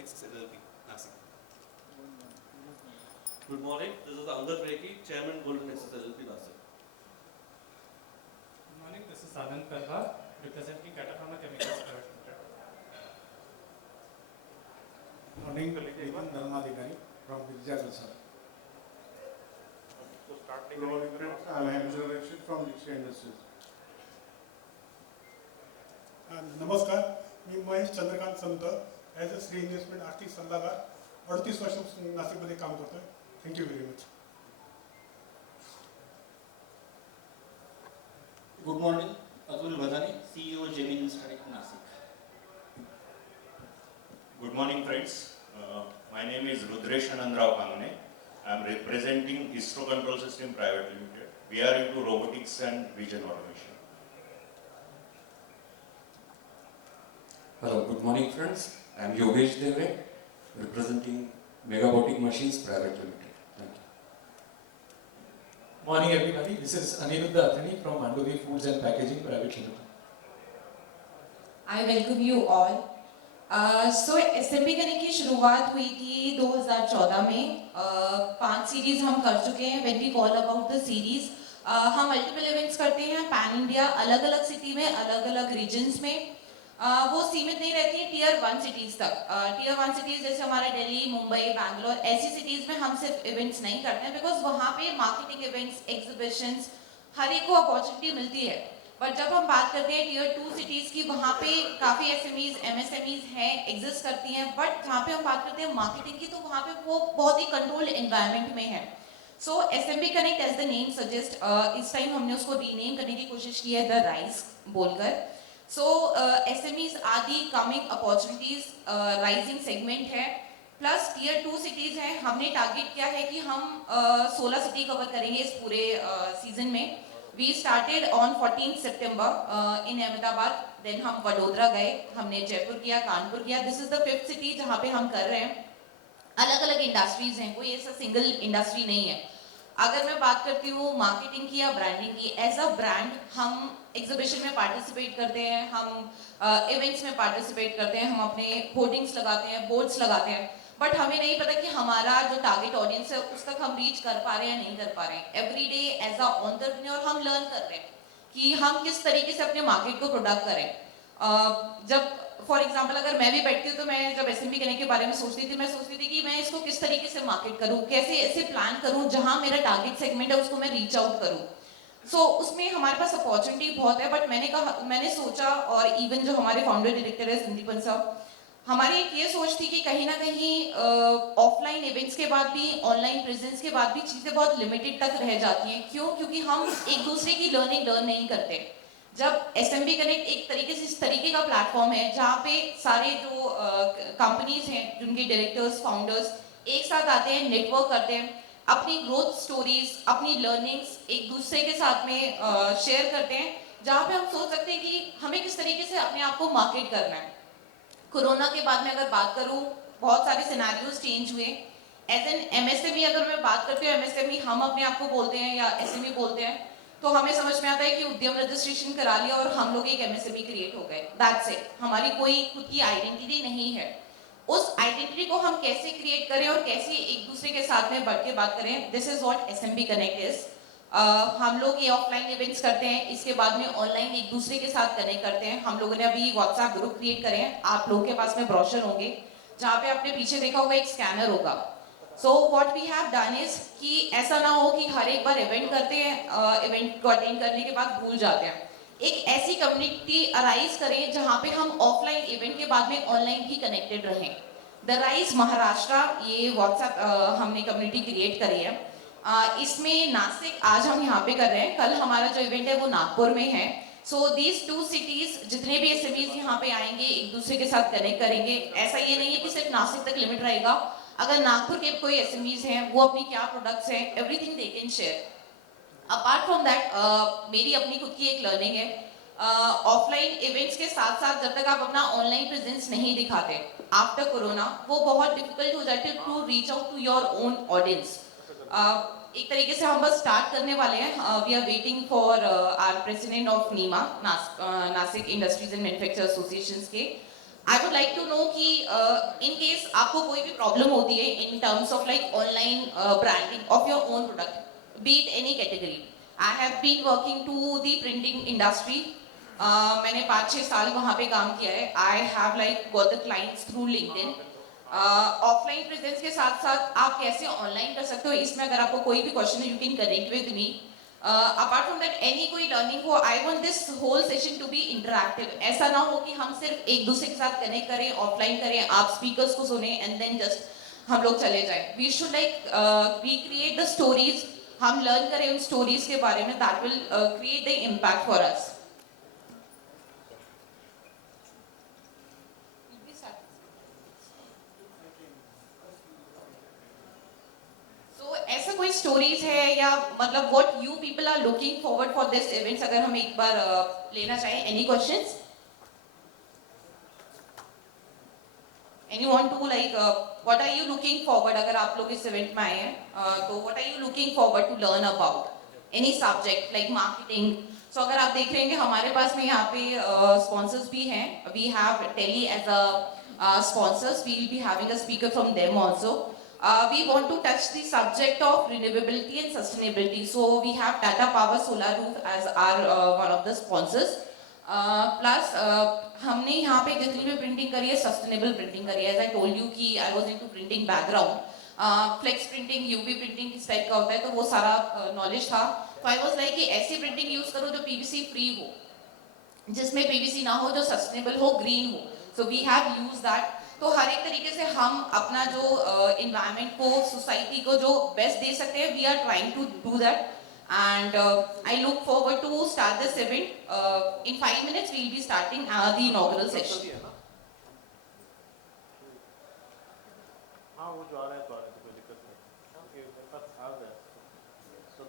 Nexus LLP, Nasik. Good morning. This is Angad Reki, Chairman Golden Nexus LLP, Nasik. Good morning. This is Anand Karwa, representing Catapharma Chemicals Private Limited. Morning, Nitin Dharmadhikari from Vijayanagar, sir. Good morning, friends. I am Hamza Rashid from Dixia Industries. नमस्कार, मी महेश चंद्रकांत संत as a Shri investment आर्थिक सल्लागार 38 वर्ष नाशिकमध्ये काम करतोय. Thank you very much. Good morning, Atul Bhadani, CEO Gemin Institute, Nasik. Good morning, friends. My name is Rudresh Anandrao Kangne. I am representing ISRO Control System Private Limited. We are into robotics and vision automation. Hello, good morning, friends. I am Yogesh Devre, representing Megabotic Machines Private Limited. Thank you. Morning everybody, this is Aniruddha Athani from Mandovi Foods and Packaging Private Limited. I welcome you all. So SMP करने की शुरुआत हुई थी 2014 में. 5 series हम कर चुके हैं. When we call about the series, हम मल्टीपल इवेंट्स करते हैं पैन इंडिया, अलग अलग सिटी में, अलग अलग रीजन्स में. वो सीमित नहीं रहती हैं टीयर 1 सिटीज़ तक. टीयर 1 सिटीज़ जैसे हमारा दिल्ली, मुंबई, बैंगलोर, ऐसी सिटीज़ में हम सिर्फ इवेंट्स नहीं करते हैं बिकॉज वहाँ पे मार्केटिंग इवेंट्स, एग्जीबिशंस, हर एक को अपॉर्चुनिटी मिलती है. बट जब हम बात करते हैं टीयर 2 सिटीज़ की, वहाँ पे काफ़ी एसएमईज, एमएसएमईज हैं, एग्जिस्ट करती हैं. बट जहाँ पे हम बात करते हैं मार्केटिंग की, तो वहाँ पे वो बहुत ही कंट्रोल्ड एनवायरनमेंट में है. So SMP connect as the name suggest, इस टाइम हमने उसको रीनेम करने की कोशिश की है द राइज बोलकर. So SMEs are the coming opportunities, rising segment है. प्लस टीयर 2 सिटीज़ हैं. हमने टारगेट किया है कि हम 16 सिटी कवर करेंगे इस पूरे सीजन में. We started on 14 September in Ahmedabad. Then हम वडोदरा गए, हमने जयपुर किया, कानपुर किया. This is the 5th city जहाँ पे हम कर रहे हैं. अलग अलग इंडस्ट्रीज हैं, कोई ऐसा सिंगल इंडस्ट्री नहीं है. अगर मैं बात करती हूँ मार्केटिंग की या ब्रांडिंग की, एज अ ब्रांड हम एग्जीबिशन में पार्टिसिपेट करते हैं, हम इवेंट्स में पार्टिसिपेट करते हैं, हम अपने होर्डिंग्स लगाते हैं, बोर्ड्स लगाते हैं. बट हमें नहीं पता कि हमारा जो टारगेट ऑडियंस है उस तक हम रीच कर पा रहे हैं या नहीं कर पा रहे हैं. Every day as a entrepreneur हम लर्न कर रहे हैं कि हम किस तरीके से अपने मार्केट को प्रोडक्ट करें. जब फॉर एग्जाम्पल अगर मैं भी बैठती हूँ तो मैं जब SMP करने के बारे में सोचती थी, मैं सोचती थी कि मैं इसको किस तरीके से मार्केट करूँ, कैसे ऐसे प्लान करूँ जहाँ मेरा टारगेट सेगमेंट है उसको मैं रीच आउट करूँ. सो उसमें हमारे पास अपॉर्चुनिटी बहुत है. बट मैंने सोचा, और इवन जो हमारे फाउंडर डायरेक्टर है संदीपन साहब, हमारी एक ये सोच थी कि कहीं ना कहीं ऑफलाइन इवेंट्स के बाद भी, ऑनलाइन प्रेजेंस के बाद भी चीज़ें बहुत लिमिटेड तक रह जाती हैं. क्यों? क्योंकि हम एक दूसरे की लर्निंग लर्न नहीं करते. जब SMP कनेक्ट एक तरीके से इस तरीके का प्लेटफॉर्म है जहाँ पे सारे जो कंपनीज हैं, जिनके डायरेक्टर्स, फाउंडर्स एक साथ आते हैं, नेटवर्क करते हैं, अपनी ग्रोथ स्टोरीज, अपनी लर्निंग्स एक दूसरे के साथ में शेयर करते हैं, जहाँ पे हम सोच सकते हैं कि हमें किस तरीके से अपने आप को मार्केट करना है. कोरोना के बाद में अगर बात करूँ, बहुत सारे सिनेरियोज चेंज हुए. एज एन MSME अगर मैं बात करती हूँ, MSME हम अपने आप को बोलते हैं या SME बोलते हैं, तो हमें समझ में आता है कि उद्यम रजिस्ट्रेशन करा लिया और हम लोग एक MSME क्रिएट हो गए. That's it. हमारी कोई खुद की आइडेंटिटी नहीं है. उस आइडेंटिटी को हम कैसे क्रिएट करें और कैसे एक दूसरे के साथ में बढ़ के बात करें, this is what SMP connect is. हम लोग ये ऑफलाइन इवेंट्स करते हैं, इसके बाद में ऑनलाइन एक दूसरे के साथ कनेक्ट करते हैं. हम लोगों ने अभी WhatsApp ग्रुप क्रिएट करे हैं. आप लोगों के पास में ब्रोशर होंगे जहाँ पे आपने पीछे देखा होगा एक स्कैनर होगा. So what we have done is कि ऐसा ना हो कि हर एक बार इवेंट करते हैं, इवेंट को अटेंड करने के बाद भूल जाते हैं. एक ऐसी कम्युनिटी अराइज करें जहाँ पे हम ऑफलाइन इवेंट के बाद में ऑनलाइन भी कनेक्टेड रहें. द राइज महाराष्ट्र, ये WhatsApp हमने कम्युनिटी क्रिएट करी है. इसमें नासिक आज हम यहाँ पे कर रहे हैं, कल हमारा जो इवेंट है वो नागपुर में है. सो दीज 2 सिटीज, जितने भी SMEs यहाँ पे आएंगे एक दूसरे के साथ कनेक्ट करेंगे. ऐसा ये नहीं है कि सिर्फ नासिक तक लिमिट रहेगा. अगर नागपुर के कोई SMEs हैं, वो अपनी क्या प्रोडक्ट्स हैं, everything they can share. Apart from that मेरी अपनी खुद की एक लर्निंग है. ऑफलाइन इवेंट्स के साथ साथ जब तक आप अपना ऑनलाइन प्रेजेंस नहीं दिखाते आफ्टर कोरोना, वो बहुत डिफिकल्ट हो जाते हैं to reach out to your own audience. एक तरीके से हम बस स्टार्ट करने वाले हैं. We are waiting for our president of NIMA, Nashik industries and manufacture associations के. I would like to know कि इन केस आपको कोई भी प्रॉब्लम होती है in terms of like online branding of your own product, be it any category. I have been working to the printing industry. मैंने 5-6 साल वहाँ पे काम किया है. I have like got the clients through LinkedIn. Offline presence के साथ साथ आप कैसे ऑनलाइन कर सकते हो, इसमें अगर आपको कोई भी क्वेश्चन है you can connect with me. Apart from that any कोई लर्निंग हो, I want this whole session to be interactive. ऐसा ना हो कि हम सिर्फ एक दूसरे के साथ कनेक्ट करें, ऑफलाइन करें, आप स्पीकर्स को सुने एंड देन जस्ट हम लोग चले जाएं. We should like recreate the stories. हम लर्न करें उन स्टोरीज के बारे में. That will create the impact for us. तो ऐसा कोई स्टोरीज है या मतलब what you people are looking forward for this events, अगर हम एक बार लेना चाहें. Any questions? Any want to like what are you looking forward, अगर आप लोग इस इवेंट में आए हैं तो what are you looking forward to learn about any subject like marketing. So अगर आप देख रहे हैं कि हमारे पास में यहाँ पे स्पॉन्सर्स भी हैं. We have Tally as a sponsors. We will be having a speaker from them also. We want to touch the subject of renewability and sustainability. So we have Tata Power Solar Roof as our one of the sponsors. Plus हमने यहाँ पे जितनी भी printing करी है sustainable printing करी है. As I told you कि I was into printing background. Flex printing, UV printing किस टाइप का होता है, तो वो सारा नॉलेज था. तो आई वाज लाइक कि ऐसी प्रिंटिंग यूज करो जो पीवीसी फ्री हो, जिसमें पीवीसी ना हो, जो सस्टेनेबल हो, ग्रीन हो. So we have use that. तो हर एक तरीके से हम अपना जो इन्वायरमेंट को, सोसाइटी को जो बेस्ट दे सकते हैं, we are trying to do that. And I look forward to start this event. In 5 minutes we will be starting the inaugural session. हाँ वो जो आ रहा है तो आ रहा है, तो कोई दिक्कत नहीं. ओके, मेरे पास आ गया. सो